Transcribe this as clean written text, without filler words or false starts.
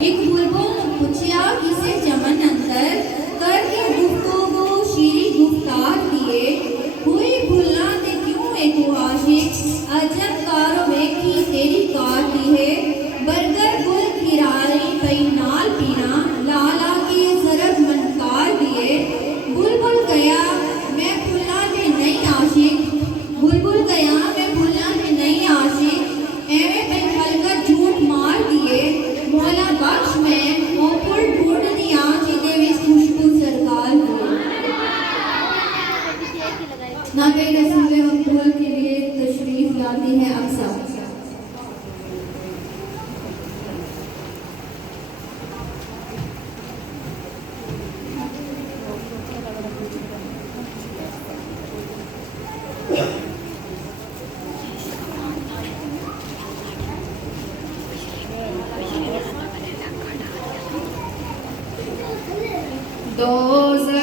ایک بلبل پوچھیا کسی چمن اندر کر کے گفتگو شیریں گفتار دیے ہوئی بھلاں تے کیوں اے تو عاشق عجب کارو ویکھی تیری کار دی ہے برگر گل کھراری پئی نال پینا لالا کے ضرب منکار دیے بلبل گیا میں بھلاں تے نہیں عاشق بلبل گیا میں بھلاں تے نہیں عاشق ایویں پئی خلقت جھوٹ مار دیے مولا بخش میں اوپر ڈھونڈ دیا جیدے وچ خوشبو سرکار ہو ناقہ رسول مقبول کے لیے تشریف لاتی ہے اقصا دوزخ